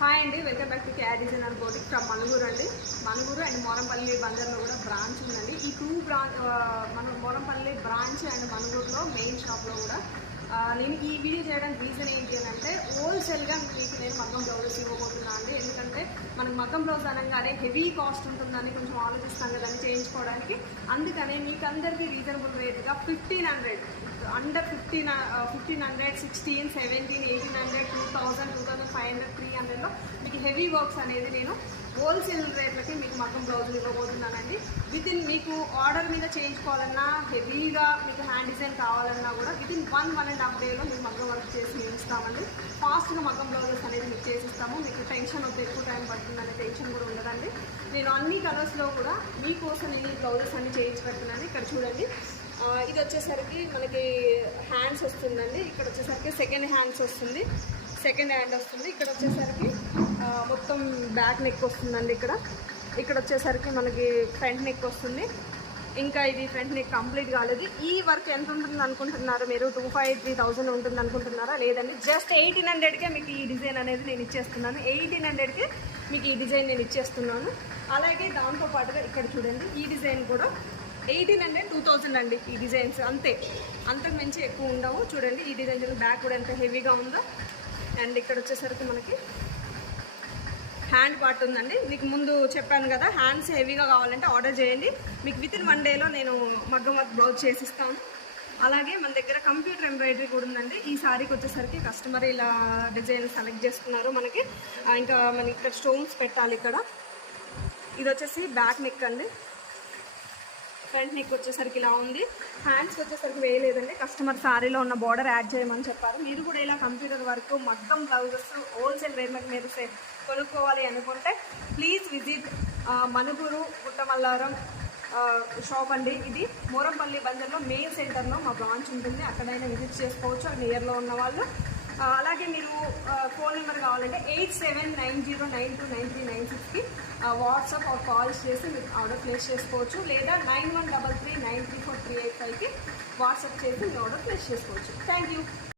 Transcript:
Hi అండి, welcome back to KR design and boutique from Manuguru అండి. Manuguru and Morampalli బందర్లో కూడా బ్రాంచ్ ఉందండి. ఈ మన మోరంపల్లి బ్రాంచ్ అండ్ మనుగూరులో మెయిన్ షాప్లో కూడా నేను ఈ వీడియో చేయడానికి రీజన్ ఏంటి అని అంటే, హోల్సేల్గా మీకు నేను మగ్గం బ్లౌజెస్ ఇవ్వబోతున్నాను అండి. ఎందుకంటే మనకు మగ్గం బ్లౌజ్ అనగానే హెవీ కాస్ట్ ఉంటుందని కొంచెం ఆలోచిస్తాం కదండి చేయించుకోవడానికి. అందుకనే మీకు అందరికీ రీజనబుల్ రేట్గా 1500 అండర్ 1500, 16, 17, 1800, 2000, 2500, 300లో మీకు హెవీ వర్క్స్ అనేది నేను హోల్సేల్ రేట్లకి మీకు మగ్గం బ్లౌజులు ఇవ్వబోతున్నానండి. వితిన్ మీకు ఆర్డర్ మీద చేయించుకోవాలన్నా, హెవీగా మీకు హ్యాండ్ డిజైన్ కావాలన్నా కూడా వితిన్ 1.5 డేలో మీకు మగ్గం వర్క్ చేసి ఇస్తామండి. ఫాస్ట్గా మగ్గం బ్లౌజెస్ అనేది మీకు చేసిస్తాము. మీకు టెన్షన్ వద్దు, ఎక్కువ టైం పడుతుందనే టెన్షన్ కూడా ఉండదండి. నేను అన్ని కలర్స్లో కూడా మీకోసం నేను ఈ బ్లౌజెస్ అన్ని చేయించి పెడుతున్నాను. ఇక్కడ చూడండి, ఇది వచ్చేసరికి మనకి హ్యాండ్స్ వస్తుందండి. ఇక్కడ వచ్చేసరికి సెకండ్ హ్యాండ్ వస్తుంది. ఇక్కడ వచ్చేసరికి మొత్తం బ్యాక్ నెక్ వస్తుందండి. ఇక్కడ వచ్చేసరికి మనకి ఫ్రంట్ నెక్ వస్తుంది. ఇంకా ఇది ఫ్రంట్ నెక్ కంప్లీట్ కాలేదు. ఈ వర్క్ ఎంత ఉంటుంది అనుకుంటున్నారు మీరు? 2,500-3,000 ఉంటుంది అనుకుంటున్నారా? లేదండి, జస్ట్ 1,800కే మీకు ఈ డిజైన్ అనేది నేను ఇచ్చేస్తున్నాను. 1,800కే మీకు ఈ డిజైన్ నేను ఇచ్చేస్తున్నాను. అలాగే దాంతోపాటుగా ఇక్కడ చూడండి, ఈ డిజైన్ కూడా 1,800, 2,000 అండి. ఈ డిజైన్స్ అంతకు మించి ఎక్కువ ఉండవు. చూడండి, ఈ డిజైన్ బ్యాక్ కూడా ఎంత హెవీగా ఉందో. అండ్ ఇక్కడ వచ్చేసరికి మనకి హ్యాండ్ పార్ట్ ఉందండి. మీకు ముందు చెప్పాను కదా, హ్యాండ్స్ హెవీగా కావాలంటే ఆర్డర్ చేయండి. మీకు వితిన్ 1 డేలో నేను మగ్గం వర్క్ బ్లౌజ్ చేసిస్తాను. అలాగే మన దగ్గర కంప్యూటర్ ఎంబ్రాయిడరీ కూడా ఉందండి. ఈ సారీకి వచ్చేసరికి కస్టమర్ ఇలా డిజైన్ సెలెక్ట్ చేసుకున్నారు. మనకి ఇంకా మనకి ఇక్కడ స్టోన్స్ పెట్టాలి. ఇది వచ్చేసి బ్యాక్ నెక్ అండి. ఫ్రంట్ నెక్ వచ్చేసరికి ఇలా ఉంది. హ్యాండ్స్కి వచ్చేసరికి వేయలేదండి. కస్టమర్ సారీలో ఉన్న బార్డర్ యాడ్ చేయమని చెప్పారు. మీరు కూడా ఇలా కంప్యూటర్ వర్క్, మగ్గం బ్లౌజెస్ హోల్సేల్ రేట్లకు మీరు కొనుక్కోవాలి అనుకుంటే ప్లీజ్ విజిట్ మనుగూరు గుట్టమల్లారం షాప్ అండి. ఇది మోరంపల్లి బందర్లో మెయిన్ సెంటర్లో మా బ్రాంచ్ ఉంటుంది. అక్కడైనా విజిట్ చేసుకోవచ్చు నియర్లో ఉన్న వాళ్ళు. అలాగే మీరు ఫోన్ నెంబర్ కావాలంటే 8790929396కి వాట్సాప్ ఆర్ కాల్స్ చేసి మీరు ఆర్డర్ ప్లేస్ చేసుకోవచ్చు. లేదా 9133934385కి వాట్సాప్ చేసి మీరు ఆర్డర్ ప్లేస్ చేసుకోవచ్చు. Thank you.